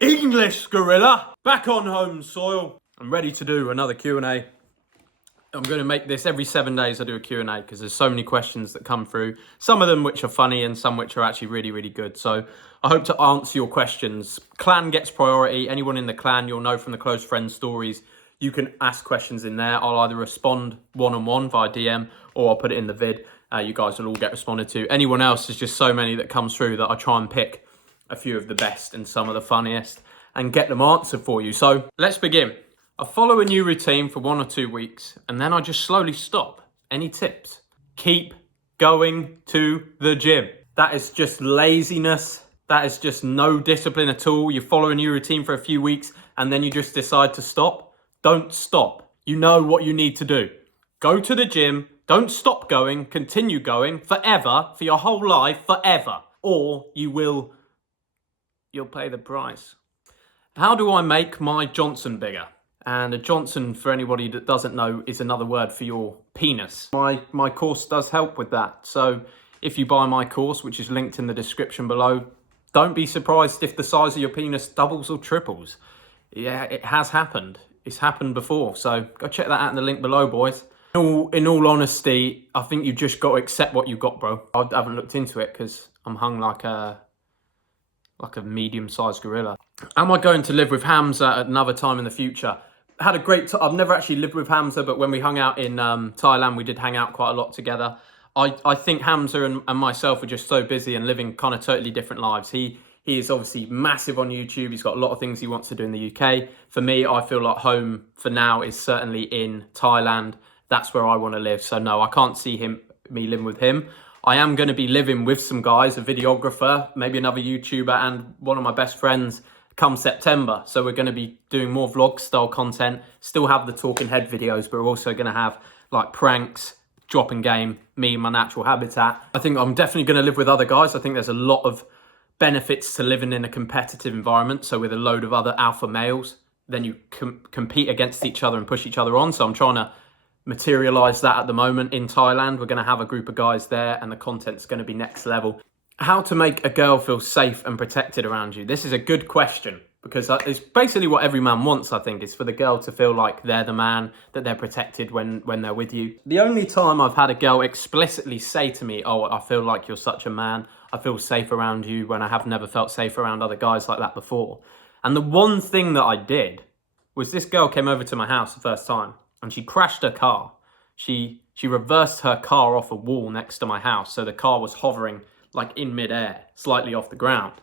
English gorilla, back on home soil. I'm ready to do another Q&A. I'm going to make this every 7 days. I do a Q&A because there's so many questions that come through. Some of them which are funny and some which are actually really, really good. So I hope to answer your questions. Clan gets priority. Anyone in the clan, you'll know from the close friend stories, you can ask questions in there. I'll either respond one-on-one via DM or I'll put it in the vid. You guys will all get responded to. Anyone else, there's just so many that comes through that I try and pick a few of the best and some of the funniest and get them answered for you. So let's begin. I follow a new routine for 1 or 2 weeks and then I just slowly stop. Any tips? Keep going to the gym. That is just laziness. That is just no discipline at all. You follow a new routine for a few weeks and then you just decide to stop. Don't stop. You know what you need to do. Go to the gym. Don't stop going. Continue going forever, for your whole life, forever. Or you'll pay the price. How do I make my Johnson bigger? And a Johnson, for anybody that doesn't know, is another word for your penis. My course does help with that. So if you buy my course, which is linked in the description below, don't be surprised if the size of your penis doubles or triples. Yeah, it has happened. It's happened before. So go check that out in the link below, boys. In all honesty, I think you've just got to accept what you've got, bro. I haven't looked into it because I'm hung like a medium-sized gorilla. Am I going to live with Hamza at another time in the future? Had a great time. I've never actually lived with Hamza, but when we hung out in Thailand, we did hang out quite a lot together. I think Hamza and myself are just so busy and living kind of totally different lives. He is obviously massive on YouTube. He's got a lot of things he wants to do in the UK. For me, I feel like home for now is certainly in Thailand. That's where I want to live. So no, I can't see me living with him. I am going to be living with some guys, a videographer, maybe another YouTuber, and one of my best friends come September. So we're going to be doing more vlog style content, still have the talking head videos, but we're also going to have like pranks, dropping game, me in my natural habitat. I think I'm definitely going to live with other guys. I think there's a lot of benefits to living in a competitive environment. So with a load of other alpha males, then you compete against each other and push each other on. So I'm trying to materialize that at the moment in Thailand. We're going to have a group of guys there and the content's going to be next level. How to make a girl feel safe and protected around you? This is a good question because it's basically what every man wants, I think, is for the girl to feel like they're the man, that they're protected when they're with you. The only time I've had a girl explicitly say to me, oh, I feel like you're such a man, I feel safe around you, when I have never felt safe around other guys like that before. And the one thing that I did was this girl came over to my house the first time and she crashed her car. She reversed her car off a wall next to my house. So the car was hovering like in midair, slightly off the ground.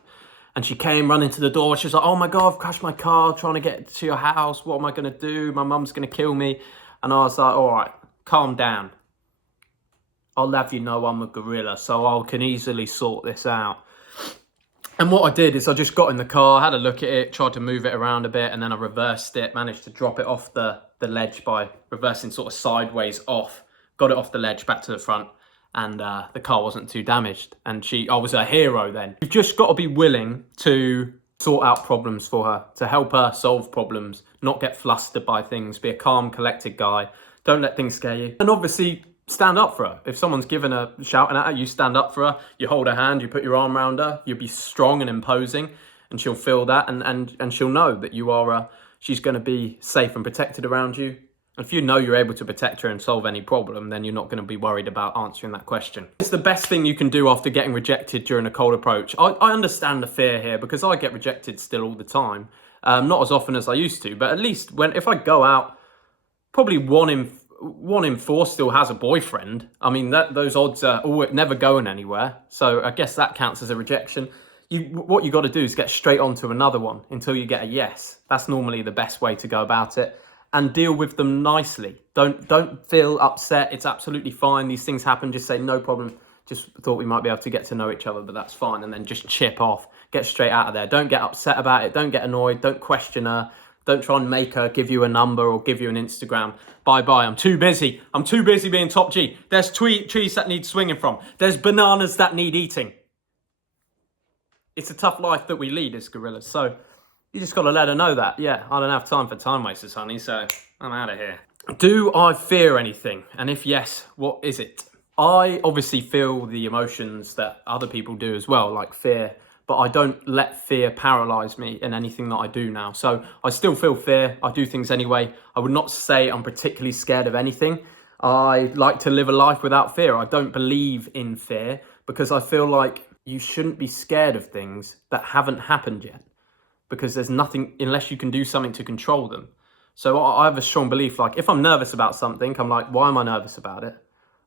And she came running to the door. She was like, oh my God, I've crashed my car trying to get to your house. What am I going to do? My mum's going to kill me. And I was like, all right, calm down. I'll have you know I'm a gorilla, so I can easily sort this out. And what I did is I just got in the car, had a look at it, tried to move it around a bit, and then I reversed it, managed to drop it off the ledge by reversing sort of sideways off, got it off the ledge back to the front, and the car wasn't too damaged. And I was a hero then. You've just got to be willing to sort out problems for her, to help her solve problems, not get flustered by things, be a calm, collected guy. Don't let things scare you. And obviously, stand up for her. If someone's giving her, shouting at her, you stand up for her, you hold her hand, you put your arm around her, you'll be strong and imposing, and she'll feel that, and she'll know that you are, she's going to be safe and protected around you. If you know you're able to protect her and solve any problem, then you're not going to be worried about answering that question. It's the best thing you can do after getting rejected during a cold approach. I understand the fear here because I get rejected still all the time. Not as often as I used to, but at least if I go out, probably one in four still has a boyfriend. I mean, those odds are never going anywhere. So I guess that counts as a rejection. What you got to do is get straight on to another one until you get a yes. That's normally the best way to go about it. And deal with them nicely. Don't feel upset. It's absolutely fine. These things happen. Just say, no problem. Just thought we might be able to get to know each other, but that's fine. And then just chip off. Get straight out of there. Don't get upset about it. Don't get annoyed. Don't question her. Don't try and make her give you a number or give you an Instagram. Bye-bye. I'm too busy. I'm too busy being top G. There's trees that need swinging from. There's bananas that need eating. It's a tough life that we lead as gorillas. So you just got to let her know that. Yeah, I don't have time for time wasters, honey, so I'm out of here. Do I fear anything? And if yes, what is it? I obviously feel the emotions that other people do as well, like fear, but I don't let fear paralyze me in anything that I do now. So I still feel fear. I do things anyway. I would not say I'm particularly scared of anything. I like to live a life without fear. I don't believe in fear because I feel like you shouldn't be scared of things that haven't happened yet, because there's nothing, unless you can do something to control them. So I have a strong belief, like if I'm nervous about something, I'm like, why am I nervous about it?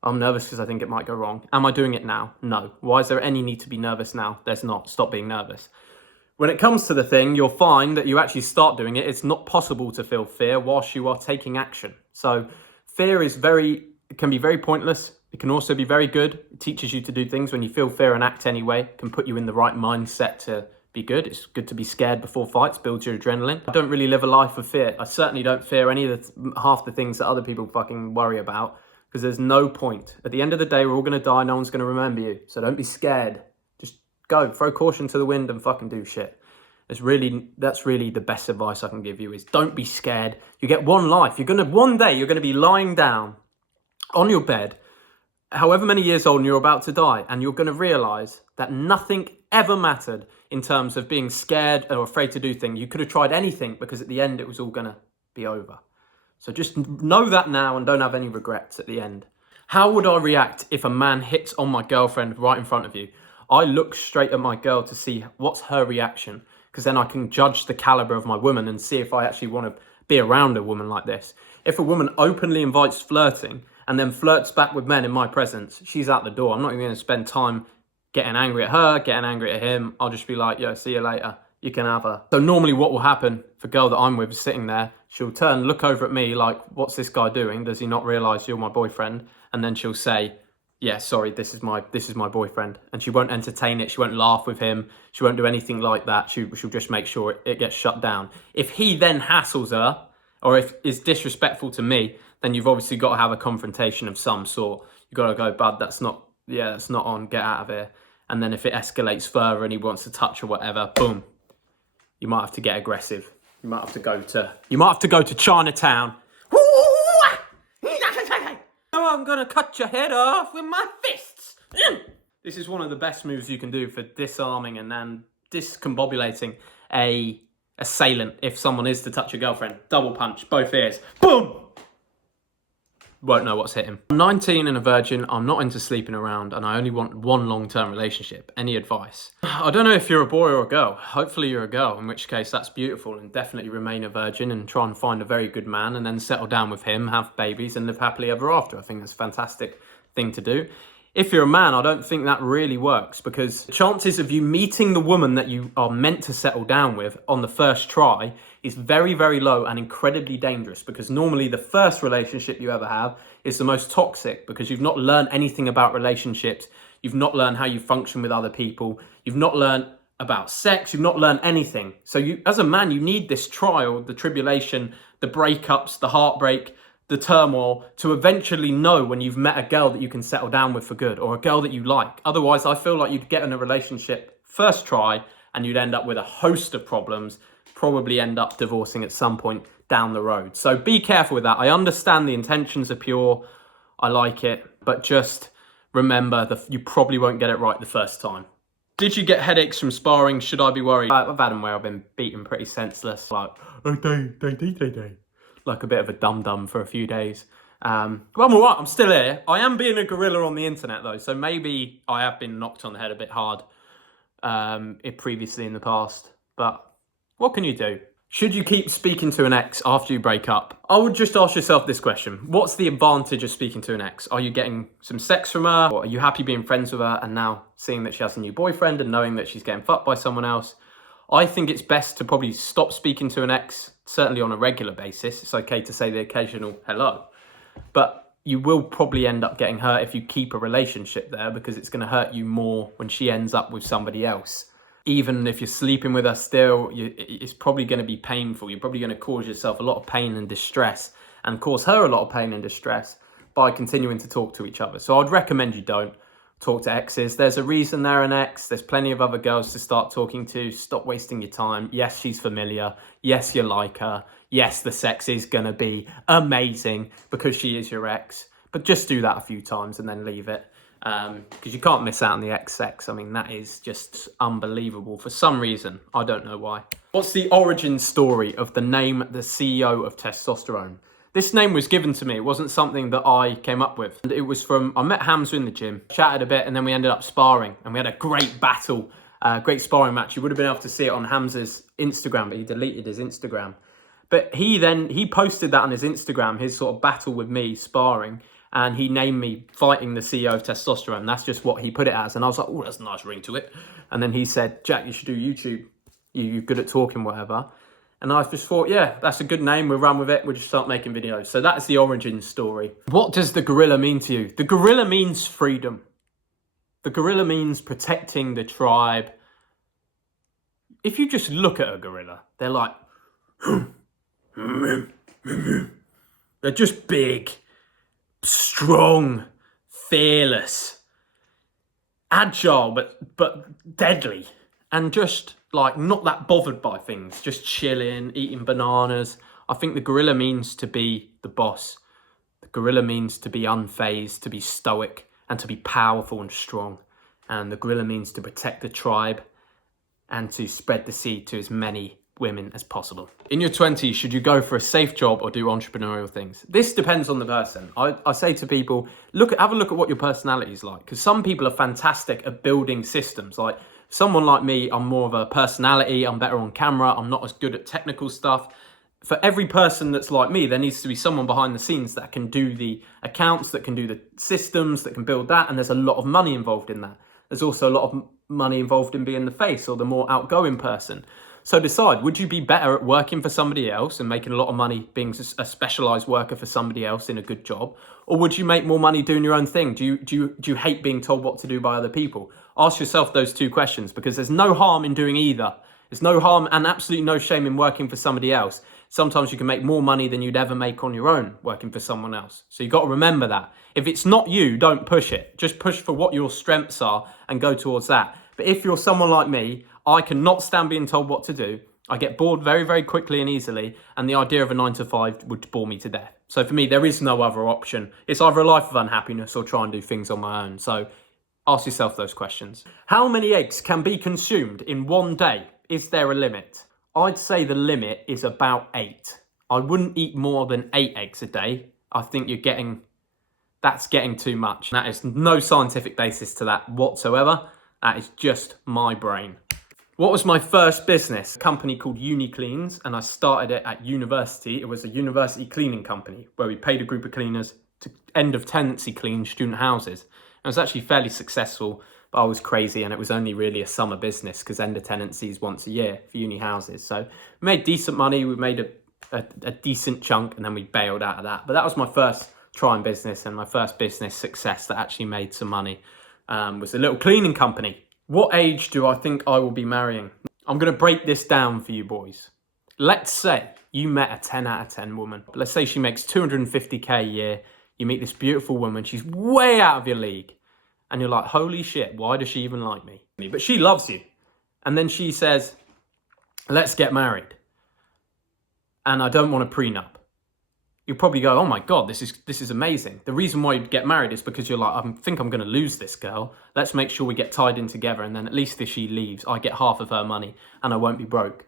I'm nervous because I think it might go wrong. Am I doing it now? No. Why is there any need to be nervous now? There's not. Stop being nervous. When it comes to the thing, you'll find that you actually start doing it. It's not possible to feel fear whilst you are taking action. So fear it can be very pointless. It can also be very good. It teaches you to do things. When you feel fear and act anyway, it can put you in the right mindset to be good. It's good to be scared before fights, builds your adrenaline. I don't really live a life of fear. I certainly don't fear any of half the things that other people fucking worry about, because there's no point. At the end of the day, we're all going to die. No one's going to remember you. So don't be scared. Just go, throw caution to the wind and fucking do shit. That's really the best advice I can give you, is don't be scared. You get one life. One day you're going to be lying down on your bed, however many years old, and you're about to die. And you're going to realize that nothing ever mattered in terms of being scared or afraid to do things. You could have tried anything, because at the end it was all going to be over. So just know that now and don't have any regrets at the end. How would I react if a man hits on my girlfriend right in front of you? I look straight at my girl to see what's her reaction, because then I can judge the caliber of my woman and see if I actually want to be around a woman like this. If a woman openly invites flirting and then flirts back with men in my presence, she's out the door. I'm not even going to spend time getting angry at her, getting angry at him. I'll just be like, yo, see you later. You can have her. So normally what will happen, if a girl that I'm with is sitting there, she'll turn, look over at me like, what's this guy doing? Does he not realise you're my boyfriend? And then she'll say, yeah, sorry, this is my boyfriend. And she won't entertain it. She won't laugh with him. She won't do anything like that. She'll just make sure it gets shut down. If he then hassles her, or if is disrespectful to me, then you've obviously got to have a confrontation of some sort. You've got to go, bud, that's not on, get out of here. And then if it escalates further and he wants to touch or whatever, boom, you might have to get aggressive. You might have to go to Chinatown. Oh, I'm gonna cut your head off with my fists. This is one of the best moves you can do for disarming and then discombobulating a assailant if someone is to touch your girlfriend. Double punch, both ears. Boom! Won't know what's hit him. I'm 19 and a virgin. I'm not into sleeping around, and I only want one long-term relationship. Any advice? I don't know if you're a boy or a girl. Hopefully you're a girl, in which case that's beautiful, and definitely remain a virgin and try and find a very good man and then settle down with him, have babies and live happily ever after. I think that's a fantastic thing to do. If you're a man, I don't think that really works, because the chances of you meeting the woman that you are meant to settle down with on the first try is very, very low and incredibly dangerous, because normally the first relationship you ever have is the most toxic, because you've not learned anything about relationships. You've not learned how you function with other people. You've not learned about sex. You've not learned anything. So you, as a man, you need this trial, the tribulation, the breakups, the heartbreak, the turmoil, to eventually know when you've met a girl that you can settle down with for good, or a girl that you like. Otherwise, I feel like you'd get in a relationship first try and you'd end up with a host of problems, probably end up divorcing at some point down the road. So be careful with that. I understand the intentions are pure. I like it, but just remember that you probably won't get it right the first time. Did you get headaches from sparring? Should I be worried? I've had them where I've been beaten pretty senseless, like, like a bit of a dum-dum for a few days. Well, I'm all right, I'm still here. I am being a gorilla on the internet though, so maybe I have been knocked on the head a bit hard previously in the past, but what can you do? Should you keep speaking to an ex after you break up? I would just ask yourself this question. What's the advantage of speaking to an ex? Are you getting some sex from her? Or are you happy being friends with her and now seeing that she has a new boyfriend and knowing that she's getting fucked by someone else? I think it's best to probably stop speaking to an ex, certainly on a regular basis. It's okay to say the occasional hello, but you will probably end up getting hurt if you keep a relationship there, because it's going to hurt you more when she ends up with somebody else. Even if you're sleeping with her still, it's probably going to be painful. You're probably going to cause yourself a lot of pain and distress, and cause her a lot of pain and distress by continuing to talk to each other. So I'd recommend you don't talk to exes. There's a reason they're an ex. There's plenty of other girls to start talking to. Stop wasting your time. Yes, she's familiar. Yes, you like her. Yes, the sex is going to be amazing because she is your ex. But just do that a few times and then leave it. because you can't miss out on the XX. I mean, that is just unbelievable for some reason. I don't know why. What's the origin story of the name, the CEO of Testosterone? This name was given to me. It wasn't something that I came up with. And it was from, I met Hamza in the gym, chatted a bit, and then we ended up sparring. And we had a great battle, great sparring match. You would have been able to see it on Hamza's Instagram, but he deleted his Instagram. But he posted that on his Instagram, his sort of battle with me, sparring. And he named me fighting the CEO of Testosterone. That's just what he put it as. And I was like, oh, that's a nice ring to it. And then he said, Jack, you should do YouTube. You're good at talking, whatever. And I just thought, yeah, that's a good name. We'll run with it. We'll just start making videos. So that's the origin story. What does the gorilla mean to you? The gorilla means freedom. The gorilla means protecting the tribe. If you just look at a gorilla, they're like, they're just big, strong, fearless, agile, but deadly. And just like not that bothered by things, just chilling, eating bananas. I think the gorilla means to be the boss. The gorilla means to be unfazed, to be stoic, and to be powerful and strong. And the gorilla means to protect the tribe and to spread the seed to as many women as possible. In your 20s, should you go for a safe job or do entrepreneurial things? This depends on the person. I say to people, have a look at what your personality is like, because some people are fantastic at building systems. Like someone like me, I'm more of a personality, I'm better on camera, I'm not as good at technical stuff. For every person that's like me, there needs to be someone behind the scenes that can do the accounts, that can do the systems, that can build that, and there's a lot of money involved in that. There's also a lot of money involved in being the face or the more outgoing person. So decide, would you be better at working for somebody else and making a lot of money being a specialized worker for somebody else in a good job? Or would you make more money doing your own thing? Do you hate being told what to do by other people? Ask yourself those two questions, because there's no harm in doing either. There's no harm and absolutely no shame in working for somebody else. Sometimes you can make more money than you'd ever make on your own working for someone else. So you've got to remember that. If it's not you, don't push it. Just push for what your strengths are and go towards that. But if you're someone like me, I cannot stand being told what to do. I get bored very, very quickly and easily, and the idea of a 9 to 5 would bore me to death. So for me, there is no other option. It's either a life of unhappiness or try and do things on my own. So ask yourself those questions. How many eggs can be consumed in one day? Is there a limit? I'd say the limit is about 8. I wouldn't eat more than 8 eggs a day. I think that's getting too much. That is no scientific basis to that whatsoever. That is just my brain. What was my first business? A company called UniCleans, and I started it at university. It was a university cleaning company where we paid a group of cleaners to end of tenancy clean student houses. It was actually fairly successful, but I was crazy, and it was only really a summer business because end of tenancy is once a year for uni houses. So we made decent money. We made a decent chunk, and then we bailed out of that. But that was my first trying business, and my first business success that actually made some money was a little cleaning company. What age do I think I will be marrying? I'm going to break this down for you boys. Let's say you met a 10 out of 10 woman. Let's say she makes 250k a year. You meet this beautiful woman. She's way out of your league. And you're like, holy shit, why does she even like me? But she loves you. And then she says, let's get married. And I don't want a prenup. You'll probably go, oh my God, this is amazing. The reason why you'd get married is because you're like, I think I'm going to lose this girl. Let's make sure we get tied in together. And then at least if she leaves, I get half of her money and I won't be broke.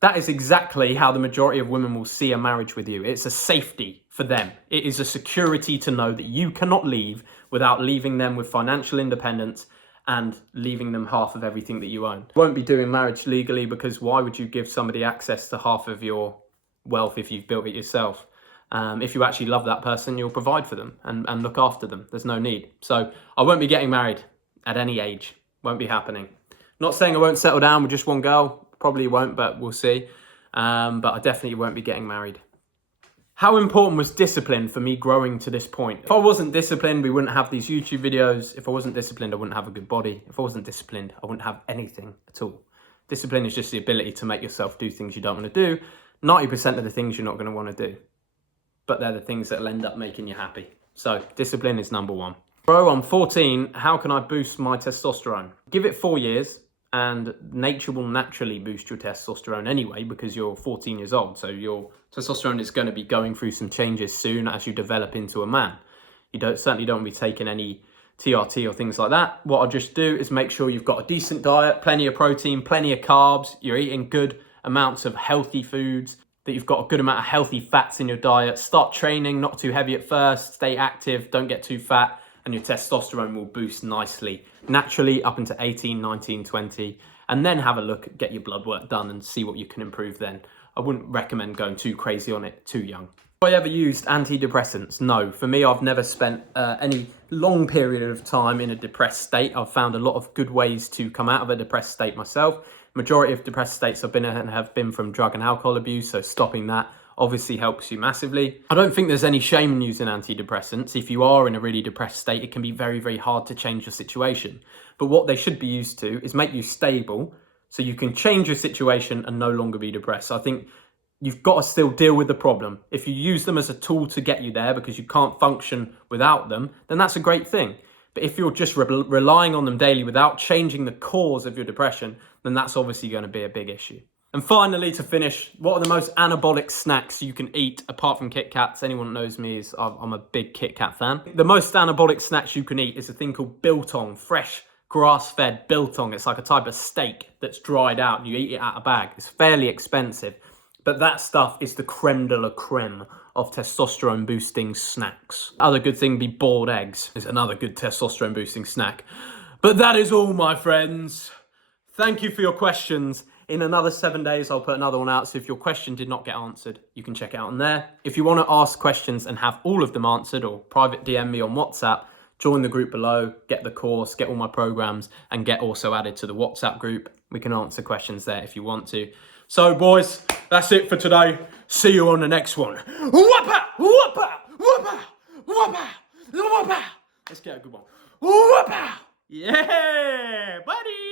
That is exactly how the majority of women will see a marriage with you. It's a safety for them. It is a security to know that you cannot leave without leaving them with financial independence and leaving them half of everything that you own. You won't be doing marriage legally, because why would you give somebody access to half of your wealth if you've built it yourself? If you actually love that person, you'll provide for them and look after them. There's no need. So I won't be getting married at any age. Won't be happening. Not saying I won't settle down with just one girl. Probably won't, but we'll see. But I definitely won't be getting married. How important was discipline for me growing to this point? If I wasn't disciplined, we wouldn't have these YouTube videos. If I wasn't disciplined, I wouldn't have a good body. If I wasn't disciplined, I wouldn't have anything at all. Discipline is just the ability to make yourself do things you don't want to do. 90% of the things you're not going to want to do. But they're the things that'll end up making you happy. So discipline is number one. Bro, I'm 14. How can I boost my testosterone? Give it 4 years and nature will naturally boost your testosterone anyway, because you're 14 years old. So your testosterone is going to be going through some changes soon as you develop into a man. You certainly don't want to be taking any TRT or things like that, what I'll just do is make sure you've got a decent diet, plenty of protein, plenty of carbs, you're eating good amounts of healthy foods, that you've got a good amount of healthy fats in your diet. Start training, not too heavy at first, stay active, don't get too fat, and your testosterone will boost nicely, naturally up into 18, 19, 20, and then have a look, get your blood work done and see what you can improve then. I wouldn't recommend going too crazy on it too young. Have I ever used antidepressants? No. For me, I've never spent any long period of time in a depressed state. I've found a lot of good ways to come out of a depressed state myself. Majority of depressed states I've been in have been from drug and alcohol abuse, so stopping that obviously helps you massively. I don't think there's any shame in using antidepressants. If you are in a really depressed state, it can be very, very hard to change your situation. But what they should be used to is make you stable so you can change your situation and no longer be depressed. So I think you've got to still deal with the problem. If you use them as a tool to get you there because you can't function without them, then that's a great thing. But if you're just relying on them daily without changing the cause of your depression, then that's obviously going to be a big issue. And finally, to finish, what are the most anabolic snacks you can eat apart from Kit Kats? Anyone that knows me is I'm a big Kit Kat fan. The most anabolic snacks you can eat is a thing called biltong, fresh grass-fed biltong. It's like a type of steak that's dried out and you eat it out of a bag. It's fairly expensive, but that stuff is the creme de la creme of testosterone boosting snacks. Other good thing would be boiled eggs. Is another good testosterone boosting snack. But that is all, my friends. Thank you for your questions. In another 7 days, I'll put another one out. So if your question did not get answered, you can check it out on there. If you want to ask questions and have all of them answered, or private DM me on WhatsApp, join the group below, get the course, get all my programs, and get also added to the WhatsApp group. We can answer questions there if you want to. So boys, that's it for today. See you on the next one. Whoppa! Whoppa! Whoppa! Whoppa! Whoppa! Let's get a good one. Whoppa! Yeah, buddy!